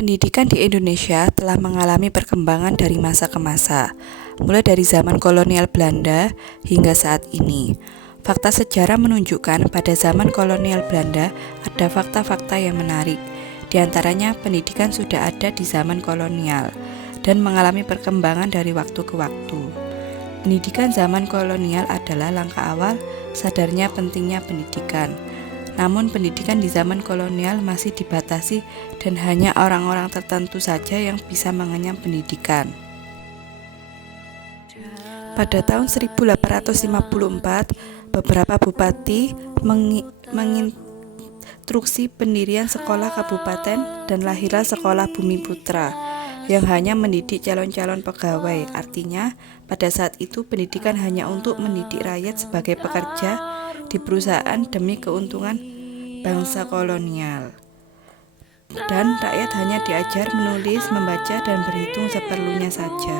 Pendidikan di Indonesia telah mengalami perkembangan dari masa ke masa, mulai dari zaman kolonial Belanda hingga saat ini. Fakta sejarah menunjukkan pada zaman kolonial Belanda ada fakta-fakta yang menarik. Di antaranya pendidikan sudah ada di zaman kolonial dan mengalami perkembangan dari waktu ke waktu. Pendidikan zaman kolonial adalah langkah awal sadarnya pentingnya pendidikan. Namun pendidikan di zaman kolonial masih dibatasi dan hanya orang-orang tertentu saja yang bisa mengenyam pendidikan. Pada tahun 1854, beberapa bupati menginstruksi pendirian sekolah kabupaten dan lahirlah sekolah Bumi Putra yang hanya mendidik calon-calon pegawai. Artinya, pada saat itu pendidikan hanya untuk mendidik rakyat sebagai pekerja di perusahaan demi keuntungan bangsa kolonial. Dan rakyat hanya diajar menulis, membaca, dan berhitung seperlunya saja.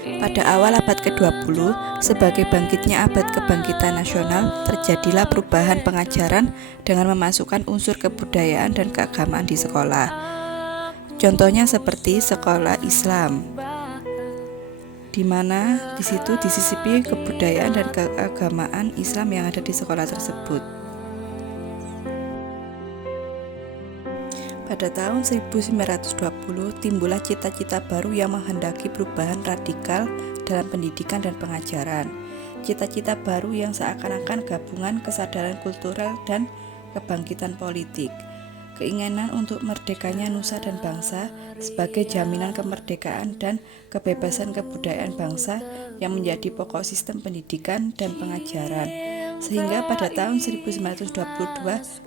Pada awal abad ke-20, sebagai bangkitnya abad kebangkitan nasional, terjadilah perubahan pengajaran dengan memasukkan unsur kebudayaan dan keagamaan di sekolah. Contohnya seperti sekolah Islam, di mana di situ disisipi kebudayaan dan keagamaan Islam yang ada di sekolah tersebut. Pada tahun 1920 timbullah cita-cita baru yang menghendaki perubahan radikal dalam pendidikan dan pengajaran. Cita-cita baru yang seakan-akan gabungan kesadaran kultural dan kebangkitan politik. Keinginan untuk merdekanya nusa dan bangsa sebagai jaminan kemerdekaan dan kebebasan kebudayaan bangsa yang menjadi pokok sistem pendidikan dan pengajaran. Sehingga pada tahun 1922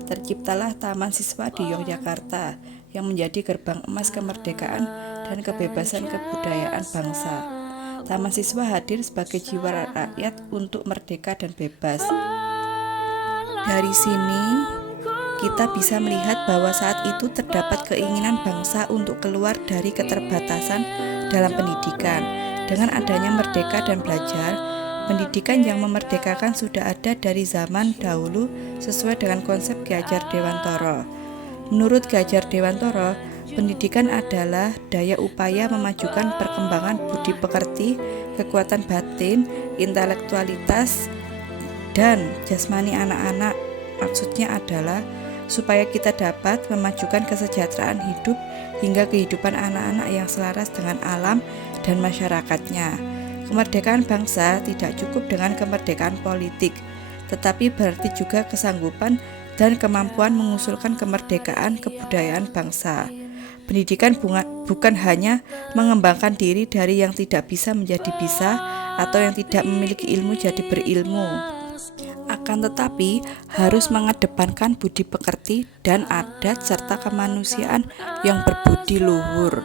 terciptalah Taman Siswa di Yogyakarta yang menjadi gerbang emas kemerdekaan dan kebebasan kebudayaan bangsa. Taman Siswa hadir sebagai jiwa rakyat untuk merdeka dan bebas. Dari sini kita bisa melihat bahwa saat itu terdapat keinginan bangsa untuk keluar dari keterbatasan dalam pendidikan. Dengan adanya merdeka dan belajar, pendidikan yang memerdekakan sudah ada dari zaman dahulu sesuai dengan konsep Ki Hajar Dewantara. Menurut Ki Hajar Dewantara, pendidikan adalah daya upaya memajukan perkembangan budi pekerti, kekuatan batin, intelektualitas, dan jasmani anak-anak. Maksudnya adalah supaya kita dapat memajukan kesejahteraan hidup hingga kehidupan anak-anak yang selaras dengan alam dan masyarakatnya. Kemerdekaan bangsa tidak cukup dengan kemerdekaan politik, tetapi berarti juga kesanggupan dan kemampuan mengusulkan kemerdekaan kebudayaan bangsa. Pendidikan bukan hanya mengembangkan diri dari yang tidak bisa menjadi bisa atau yang tidak memiliki ilmu jadi berilmu, akan tetapi harus mengedepankan budi pekerti dan adat serta kemanusiaan yang berbudi luhur.